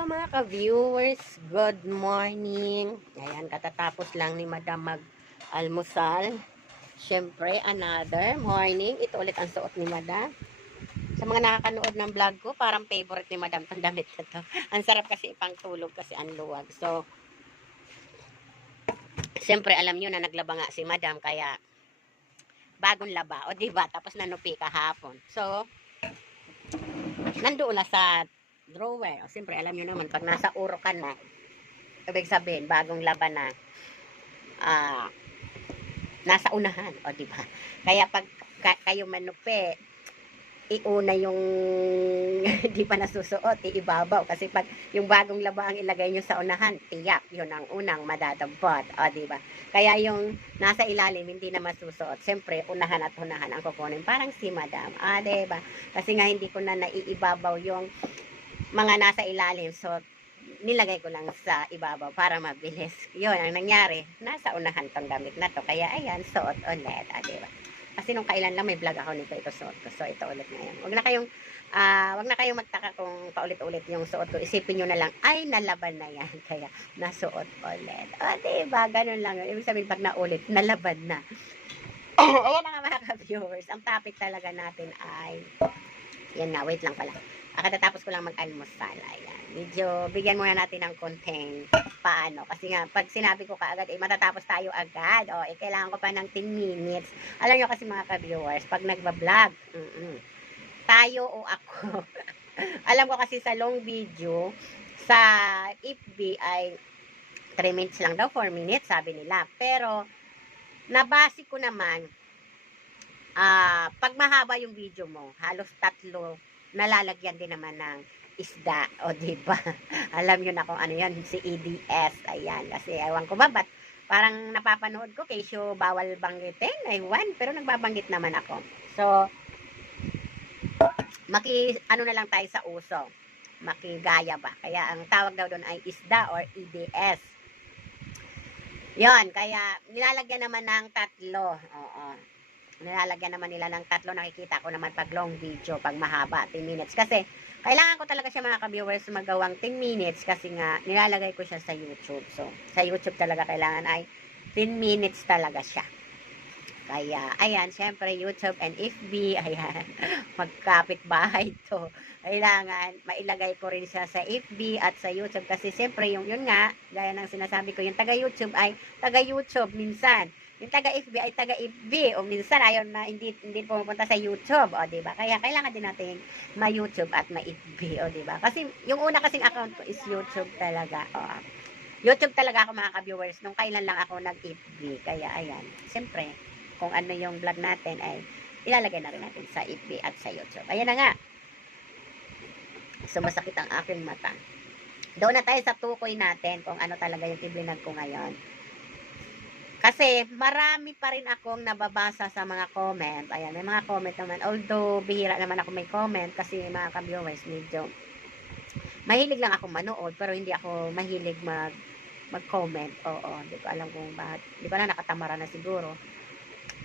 Hello mga ka-viewers, good morning. Ayan, katatapos lang ni Madam mag-almusal. Siyempre, another morning. Ito ulit ang suot ni Madam. Sa mga nakakanood ng vlog ko, parang favorite ni Madam itong damit na to. Ang sarap kasi ipang tulog kasi ang luwag. So, siyempre alam nyo na naglaba nga si Madam, kaya bagong laba. O diba? Tapos nanupi kahapon. So, nandoon na sa drawer. O, siyempre, alam nyo naman, pag nasa uro ka na, ibig sabihin, bagong laban na, ah, nasa unahan. O, di ba? Kaya pag ka- kayo manupi, iuna yung di pa nasusuot, iibabaw. Kasi pag yung bagong laba ang ilagay nyo sa unahan, tiyak, yun ang unang madadampot. O, di ba? Kaya yung nasa ilalim, hindi na masusuot. Siyempre, unahan at unahan ang kukunin. Parang si madam. Ah, di ba? Kasi nga hindi ko na naiibabaw yung mga nasa ilalim. So, nilagay ko lang sa ibabaw para mabilis. Yun ang nangyari. Nasa unahan tong damit na to. Kaya ayan, suot ulit. Ah, diba? Kasi nung kailan lang may vlog ako nito, ito suot ko. So, ito ulit ngayon. Huwag na kayong, ah, wag na kayong magtaka kung paulit-ulit yung suot ko. Isipin nyo na lang, ay, nalaban na yan. Kaya, nasuot ulit. O, diba? Ganun lang. Ibig sabihin, pag naulit, nalaban na. ayan na nga mga ka-viewers. Ang topic talaga natin ay, yan nga, wait lang pala. Katatapos ko lang mag-almusal. Ayan. Medyo bigyan muna natin ng konting paano. Kasi nga, pag sinabi ko kaagad, eh, matatapos tayo agad. O, eh, kailangan ko pa ng 10 minutes. Alam nyo kasi mga ka-viewers, pag nagbablog, mm tayo o ako. Alam ko kasi sa long video, sa FB ay 3 minutes lang daw, 4 minutes, sabi nila. Pero, nabasi ko naman, ah pag mahaba yung video mo, halos tatlo, nalalagyan din naman ng isda, o di ba? Alam niyo na kung ano yan, si EDS, ayan, kasi ewan ko ba, ba't parang napapanood ko, kesyo bawal banggitin, ewan, pero nagbabanggit naman ako. So, maki, ano na lang tayo sa uso, makigaya ba? Kaya ang tawag daw doon ay isda or EDS. Yon, kaya nilalagyan naman ng tatlo. Oo. Nilalagyan naman nila ng tatlo. Nakikita ko naman pag long video, pag mahaba, 10 minutes. Kasi, kailangan ko talaga siya mga ka-viewers magawang 10 minutes kasi nga, nilalagay ko siya sa YouTube. So, sa YouTube talaga kailangan ay 10 minutes talaga siya. Kaya, ayan, syempre, YouTube and FB, ayan, magkapit bahay to. Kailangan, mailagay ko rin siya sa FB at sa YouTube kasi syempre, yung, yun nga, gaya ng sinasabi ko, yung taga-YouTube ay taga-YouTube minsan. Yung taga-FB ay taga-FB o minsan ayaw na hindi hindi pumupunta sa YouTube, o di ba? Kaya kailangan din natin ma-YouTube at ma-FB, o di ba? Kasi yung una kasing account ko is YouTube talaga. O, YouTube talaga ako mga ka-viewers nung kailan lang ako nag-FB. Kaya ayan, siyempre, kung ano yung vlog natin ay ilalagay na rin natin sa FB at sa YouTube. Ayan na nga. Sumasakit ang aking mata. Doon na tayo sa tukoy natin kung ano talaga yung tiblinag ko ngayon. Kasi marami pa rin akong nababasa sa mga comment. Ayan, may mga comment naman. Although, bihira naman ako may comment kasi mga ka-viewers, medyo mahilig lang ako manood pero hindi ako mahilig mag mag-comment. Oo, hindi ko alam kung bakit. Hindi ko na nakatamara na siguro.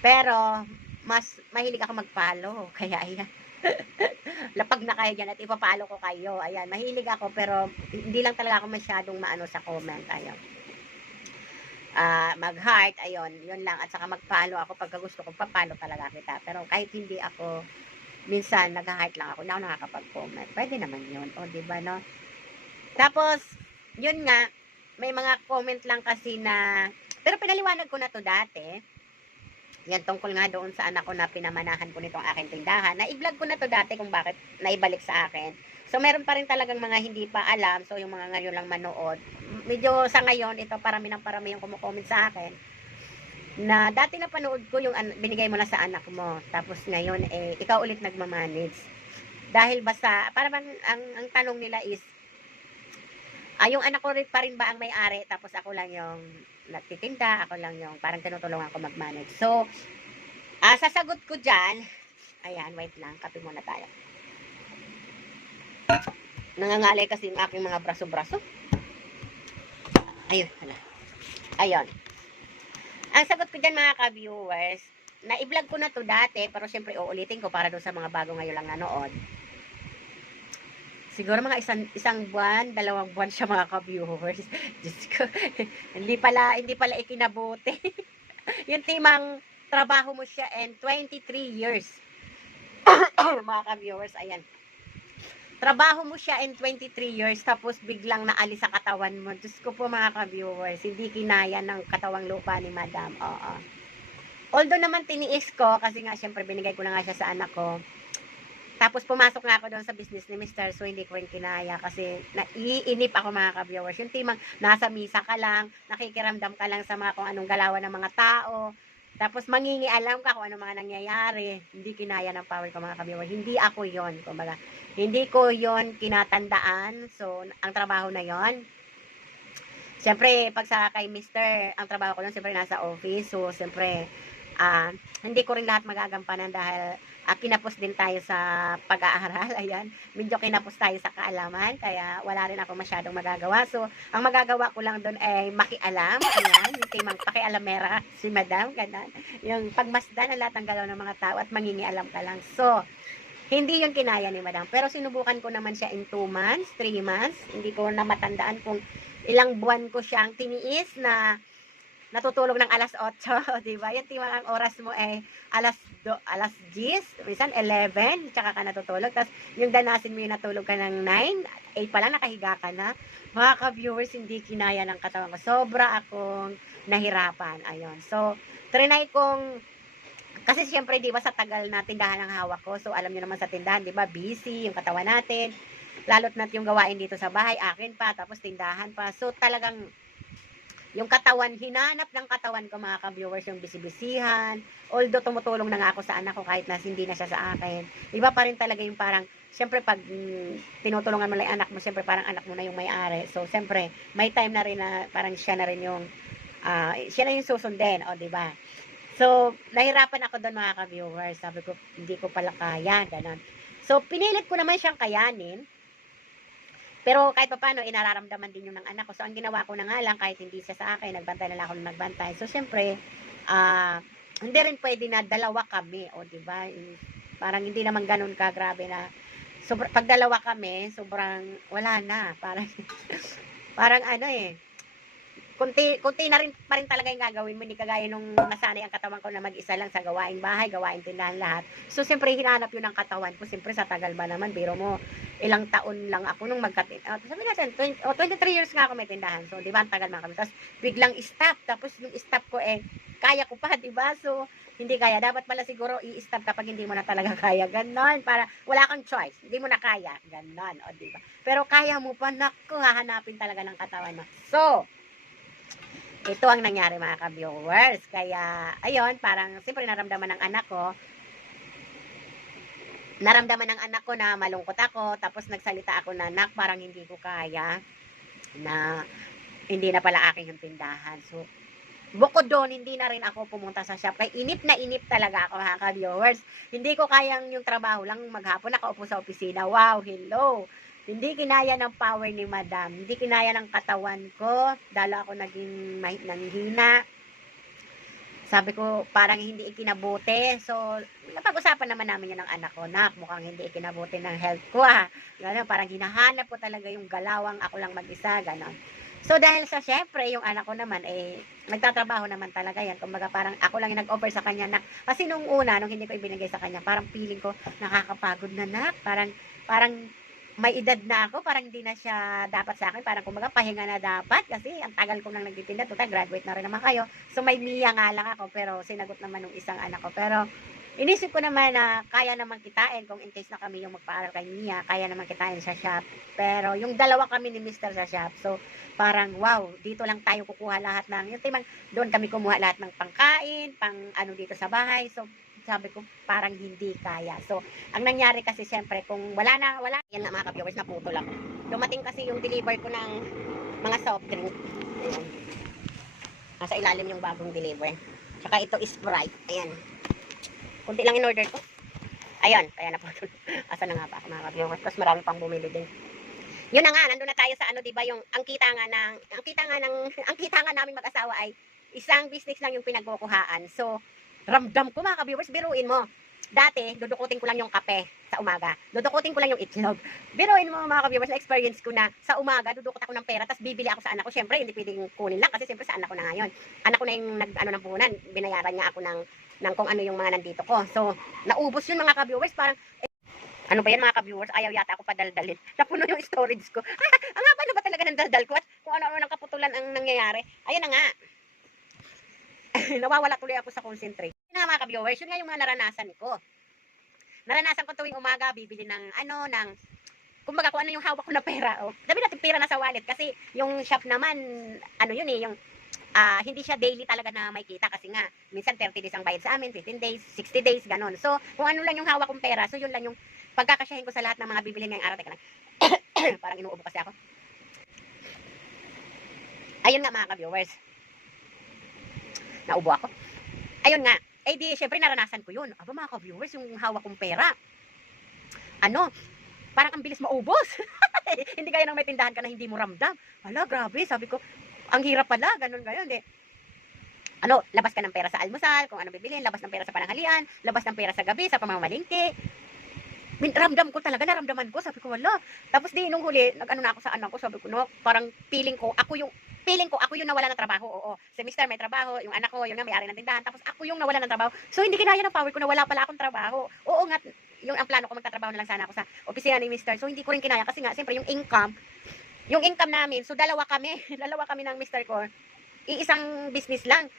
Pero, mas mahilig ako mag-follow. Kaya, ayan. Lapag na kayo dyan at ipapalo ko kayo. Ayan, mahilig ako pero hindi lang talaga ako masyadong maano sa comment. Ayan. Ah, mag-heart, ayun, yun lang. At saka mag-follow ako pagka gusto ko, papalo talaga kita. Pero kahit hindi ako, minsan nag-heart lang ako, hindi ako nakakapag-comment. Pwede naman yun, o di ba no? Tapos, yun nga, may mga comment lang kasi na, pero pinaliwanag ko na to dati. Yan tungkol nga doon sa anak ko na pinamanahan ko nitong aking tindahan. Na-vlog ko na to dati kung bakit naibalik sa akin. So, meron pa rin talagang mga hindi pa alam. So, yung mga ngayon lang manood. Medyo sa ngayon, ito parami ng parami yung kumukomment sa akin. Na dati na panood ko yung binigay mo na sa anak mo. Tapos ngayon, eh, ikaw ulit nagmamanage. Dahil basta, para bang ang, ang tanong nila is, ah, yung anak ko rin pa rin ba ang may-ari? Tapos ako lang yung nagtitinda, ako lang yung parang tinutulungan ko mag-manage. So, ah, sasagot ko dyan, ayan, wait lang, kape muna tayo. Nangangalay kasi yung aking mga braso-braso. Ayun, hala. Ayun. Ang sagot ko dyan mga ka-viewers, na i-vlog ko na to dati, pero syempre uulitin ko para doon sa mga bago ngayon lang nanood. Siguro mga isang isang buwan, dalawang buwan siya mga ka-viewers. Diyos ko. hindi pala hindi pala ikinabuti. yung timang trabaho mo siya and 23 years. mga ka-viewers, ayan. Trabaho mo siya in 23 years tapos biglang naalis sa katawan mo. Diyos ko po mga ka-viewers, hindi kinaya ng katawang lupa ni Madam. Oo. Although naman tiniis ko, kasi nga syempre binigay ko na nga siya sa anak ko. Tapos pumasok nga ako doon sa business ni Mr. So hindi ko rin kinaya kasi naiinip ako mga ka-viewers. Yung timang nasa misa ka lang, nakikiramdam ka lang sa mga kung anong galawan ng mga tao. Tapos mangingi alam ka kung ano mga nangyayari. Hindi kinaya ng power ko mga ka-viewers. Hindi ako yon Kumbaga, hindi ko yon kinatandaan. So, ang trabaho na yon Siyempre, pag sa kay Mr., ang trabaho ko lang, siyempre nasa office. So, siyempre, ah hindi ko rin lahat magagampanan dahil uh, kinapos din tayo sa pag-aaral. Ayan, medyo kinapos tayo sa kaalaman. Kaya wala rin ako masyadong magagawa. So, ang magagawa ko lang doon ay makialam. Ayan, yung timang pakialamera si madam. Ganun. Yung pagmasdan ang lahat ng galaw ng mga tao at mangingialam ka lang. So, hindi yung kinaya ni madam. Pero sinubukan ko naman siya in 2 months, 3 months. Hindi ko na matandaan kung ilang buwan ko siyang tiniis na natutulog ng alas 8, di ba? Yung timang ang oras mo ay alas do, alas 10, minsan 11, tsaka ka natutulog. Tapos yung danasin mo yung natulog ka ng 9, 8 pa lang nakahiga ka na. Mga ka-viewers, hindi kinaya ng katawan ko. Sobra akong nahirapan. Ayun. So, trinay kong kasi siyempre, di ba, sa tagal na tindahan ang hawak ko. So, alam niyo naman sa tindahan, di ba, busy yung katawan natin. Lalot na't yung gawain dito sa bahay, akin pa, tapos tindahan pa. So, talagang yung katawan, hinanap ng katawan ko mga ka-viewers, yung bisibisihan. Although tumutulong na nga ako sa anak ko kahit na hindi na siya sa akin. Iba pa rin talaga yung parang, siyempre pag mm, tinutulungan mo lang anak mo, siyempre parang anak mo na yung may-ari. So, siyempre, may time na rin na parang siya na rin yung, ah, siya na yung susundin, o di ba? So, nahirapan ako doon mga ka-viewers. Sabi ko, hindi ko pala kaya, ganun. So, pinilit ko naman siyang kayanin. Pero kahit pa paano, inararamdaman din yun ng anak ko. So, ang ginawa ko na nga lang, kahit hindi siya sa akin, nagbantay na lang ako nagbantay. So, syempre, ah, hindi rin pwede na dalawa kami, o di ba? Parang hindi naman ganun ka, grabe na. Sobra, pag dalawa kami, sobrang wala na. Parang, parang ano eh, kunti, kunti na rin pa rin talaga yung gagawin mo. Hindi kagaya nung nasanay ang katawan ko na mag-isa lang sa gawaing bahay, gawaing tindahan lahat. So, siyempre, hinanap yun ng katawan ko. Siyempre, sa tagal ba naman, biro mo, ilang taon lang ako nung magkatin. Uh, sabi natin, 20, oh, 23 years nga ako may tindahan. So, di ba, ang tagal mga kami. Tapos, biglang stop. Tapos, yung stop ko, eh, kaya ko pa, di ba? So, hindi kaya. Dapat pala siguro i-stop kapag hindi mo na talaga kaya. Ganon. Para, wala kang choice. Hindi mo na kaya. Ganon. O, di ba? Pero kaya mo pa, naku, hahanapin talaga ng katawan mo. So, ito ang nangyari mga ka-viewers. Kaya, ayun, parang, siyempre naramdaman ng anak ko, naramdaman ng anak ko na malungkot ako, tapos nagsalita ako na, nak, parang hindi ko kaya, na hindi na pala aking yung tindahan. So, bukod doon, hindi na rin ako pumunta sa shop. Kaya inip na inip talaga ako mga ka-viewers. Hindi ko kayang yung trabaho lang maghapon nakaupo sa opisina. Wow, hello! Hindi kinaya ng power ni madam. Hindi kinaya ng katawan ko. Dalo ako naging mahit ng hina. Sabi ko, parang hindi ikinabuti. So, napag-usapan naman namin yan ng anak ko. Nak, mukhang hindi ikinabuti ng health ko ah. Gano'n, parang hinahanap ko talaga yung galawang ako lang mag-isa. Gano'n. So, dahil sa syempre, yung anak ko naman, eh, nagtatrabaho naman talaga yan. Kumbaga, parang ako lang yung nag-offer sa kanya na, kasi nung una, nung hindi ko ibinigay sa kanya, parang feeling ko, nakakapagod na nak. Parang, parang, may edad na ako, parang hindi na siya dapat sa akin, parang kumbaga pahinga na dapat kasi ang tagal ko nang nagtitinda, total graduate na rin naman kayo. So may Mia nga lang ako pero sinagot naman ng isang anak ko. Pero inisip ko naman na kaya naman kitain kung in case na kami yung magpaaral kay Mia, kaya naman kitain sa shop. Pero yung dalawa kami ni Mr. sa shop. So parang wow, dito lang tayo kukuha lahat ng yung timang doon kami kumuha lahat ng pangkain, pang ano dito sa bahay. So sabi ko parang hindi kaya. So, ang nangyari kasi siyempre kung wala na, wala, yan na mga ka-viewers, naputo lang. Dumating kasi yung deliver ko ng mga soft drink. Ayan. Nasa ilalim yung bagong deliver. Tsaka ito is Sprite. Ayan. Kunti lang in order ko. Ayun, kaya naputol. Asa na nga ba ako mga ka-viewers? Tapos marami pang bumili din. Yun na nga, nandun na tayo sa ano, 'di ba, yung ang kita nga ng ang kita nga ng ang kita nga namin mag-asawa ay isang business lang yung pinagkukuhaan. So, ramdam ko mga ka-viewers, biruin mo. dati, dudukutin ko lang yung kape sa umaga. Dudukutin ko lang yung itlog. Biruin mo mga ka-viewers, na-experience ko na sa umaga, dudukot ako ng pera, tapos bibili ako sa anak ko. Siyempre, hindi pwedeng kunin lang kasi siyempre sa anak ko na ngayon. Anak ko na yung nag, ano ng puhunan, binayaran niya ako ng, ng kung ano yung mga nandito ko. So, naubos yun mga ka-viewers, parang, eh, ano ba yan mga ka-viewers? Ayaw yata ako padaldalin. Napuno yung storage ko. ang haba na ba talaga ng daldal ko at kung ano-ano ng kaputulan ang nangyayari. Ayun na nga. Nawawala tuloy ako sa concentrate. Mga ka-viewers, yun nga yung mga naranasan ko. Naranasan ko tuwing umaga, bibili ng ano, ng kumbaga kung ano yung hawak ko na pera. Oh. Sabi natin pera na sa wallet kasi yung shop naman, ano yun eh, yung ah, hindi siya daily talaga na may kita kasi nga, minsan 30 days ang bayad sa amin, 15 days, 60 days, ganon. So, kung ano lang yung hawak kong pera, so yun lang yung pagkakasyahin ko sa lahat ng mga bibili ngayong araw. Teka lang. Parang inuubo kasi ako. Ayun nga mga ka-viewers. Naubo ako. Ayun nga. Eh di, syempre naranasan ko yun. Aba mga ka-viewers, yung hawak kong pera. Ano, parang ang bilis maubos. hindi kaya nang may tindahan ka na hindi mo ramdam. Hala, grabe. Sabi ko, ang hirap pala. Ganun gayon. Di. Ano, labas ka ng pera sa almusal, kung ano bibilhin, labas ng pera sa pananghalian, labas ng pera sa gabi, sa pamamalingki. Ramdam ko talaga, naramdaman ko. Sabi ko, wala. Tapos di, nung huli, nag-ano na ako sa anak ko, sabi ko, no, parang feeling ko, ako yung, feeling ko, ako yung nawala ng trabaho. Oo, si Mr. may trabaho, yung anak ko, yung nga may-ari ng tindahan. Tapos ako yung nawala ng trabaho. So, hindi kinaya ng power ko na wala pala akong trabaho. Oo nga, yung ang plano ko, magtatrabaho na lang sana ako sa opisina ni Mr. So, hindi ko rin kinaya kasi nga, siyempre, yung income, yung income namin, so dalawa kami, dalawa kami ng Mr. ko, iisang business lang.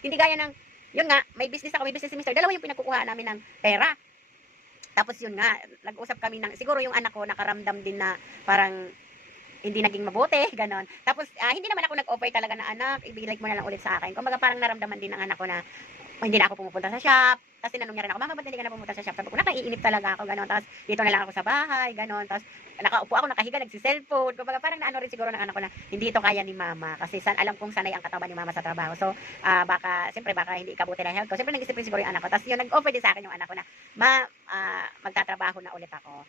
Hindi gaya ng, yun nga, may business ako, may business si Mr. Dalawa yung pinagkukuha namin ng pera. Tapos yun nga, nag-usap kami ng, siguro yung anak ko nakaramdam din na parang hindi naging mabuti, ganon. Tapos, ah, hindi naman ako nag-offer talaga na anak, ibigay mo na lang ulit sa akin. Kumbaga parang naramdaman din ng anak ko na "Oh, hindi na ako pumupunta sa shop. Tapos tinanong niya rin ako, mama, ba't hindi ka na pumunta sa shop? Sabi ko, nakaiinip talaga ako, ganon. Tapos dito na lang ako sa bahay, ganon. Tapos nakaupo ako, nakahiga, nagsiselfone. Kumbaga parang naano rin siguro ng anak ko na hindi ito kaya ni mama. Kasi san, alam kong sanay ang katawan ni mama sa trabaho. So, ah, baka, siyempre, baka hindi ikabuti na health ko. Siyempre, nag-isip siguro yung anak ko. Tapos yun, nag-offer din sa akin yung anak ko na, ma, ah, magtatrabaho na ulit ako.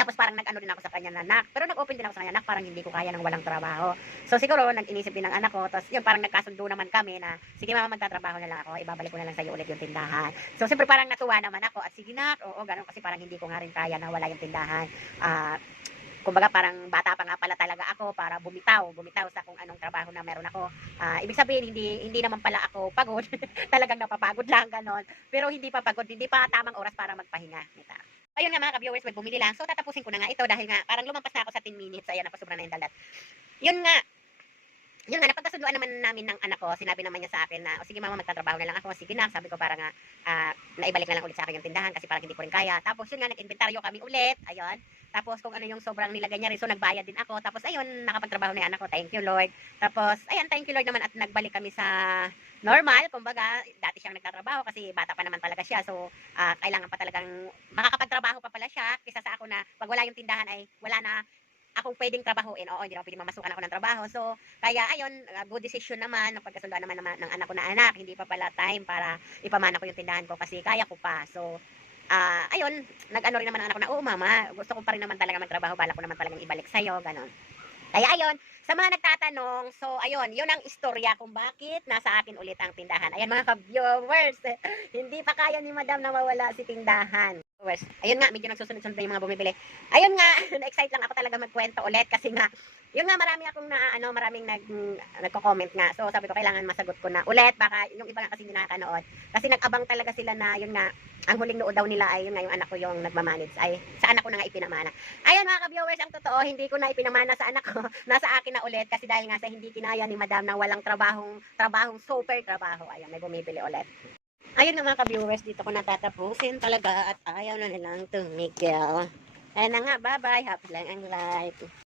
Tapos parang nag-ano din ako sa kanya na nak. Pero nag-open din ako sa kanya nak, parang hindi ko kaya ng walang trabaho. So siguro nag-inisip din ng anak ko. Tapos yun parang nagkasundo naman kami na sige mama magtatrabaho na lang ako. Ibabalik ko na lang sa iyo ulit yung tindahan. So siyempre parang natuwa naman ako at sige nak. Oo, ganun kasi parang hindi ko nga rin kaya na wala yung tindahan. Ah, kumbaga parang bata pa nga pala talaga ako para bumitaw, bumitaw sa kung anong trabaho na meron ako. Ah, ibig sabihin hindi hindi naman pala ako pagod. Talagang napapagod lang ganon. Pero hindi pa pagod, hindi pa tamang oras para magpahinga. Kita. Ayun nga mga ka-viewers, well, bumili lang. So tatapusin ko na nga ito dahil nga parang lumampas na ako sa 10 minutes. Ayan, napasobra na yung dalat. Yun nga, yun nga, napagkasunduan naman namin ng anak ko, sinabi naman niya sa akin na, o sige mama, magtatrabaho na lang ako, sige na, sabi ko para nga, ah, naibalik na lang ulit sa akin yung tindahan kasi parang hindi ko rin kaya. Tapos yun nga, nag-inventaryo kami ulit, ayun. Tapos kung ano yung sobrang nilagay niya rin, so nagbayad din ako. Tapos ayun, nakapagtrabaho na yung anak ko, thank you Lord. Tapos, ayan, thank you Lord naman at nagbalik kami sa normal, kumbaga, dati siyang nagtatrabaho kasi bata pa naman talaga siya. So, ah, kailangan pa talagang makakapagtrabaho pa pala siya kisa sa ako na pag wala yung tindahan ay wala na akong pwedeng trabahuin. Oo, hindi ako pwedeng mamasukan ako ng trabaho. So, kaya ayun, uh, good decision naman, napagkasundoan naman naman ng anak ko na anak, hindi pa pala time para ipamana ko yung tindahan ko kasi kaya ko pa. So, ah ayun, nag-ano rin naman ang anak ko na, oo mama, gusto ko pa rin naman talaga magtrabaho, balak ko naman talagang ibalik sa'yo, ganon. Kaya ayun, sa mga nagtatanong, so ayun, yun ang istorya kung bakit nasa akin ulit ang tindahan. Ayan mga ka-viewers, hindi pa kaya ni madam na mawala si tindahan. Ayun nga, medyo nagsusunod-sunod na yung mga bumibili. Ayun nga, na-excite lang ako talaga magkwento ulit kasi nga, yun nga, marami akong na, ano, maraming nag, nagko-comment nga. So, sabi ko, kailangan masagot ko na ulit. Baka yung iba nga kasi hindi nakakanood. Kasi nag-abang talaga sila na, yun nga, ang huling nood daw nila ay, yun nga, yung anak ko yung nagmamanage. Ay, sa anak ko na nga ipinamana. Ayun mga ka-viewers, ang totoo, hindi ko na ipinamana sa anak ko. Nasa akin na ulit kasi dahil nga sa hindi kinaya ni madam na walang trabahong, trabahong super trabaho. Ayun, may bumibili ulit. Ayun nga mga ka-viewers, dito ko natatapusin talaga at ayaw na nilang tumigil. Ayun na nga, bye-bye. Happy lang ang life.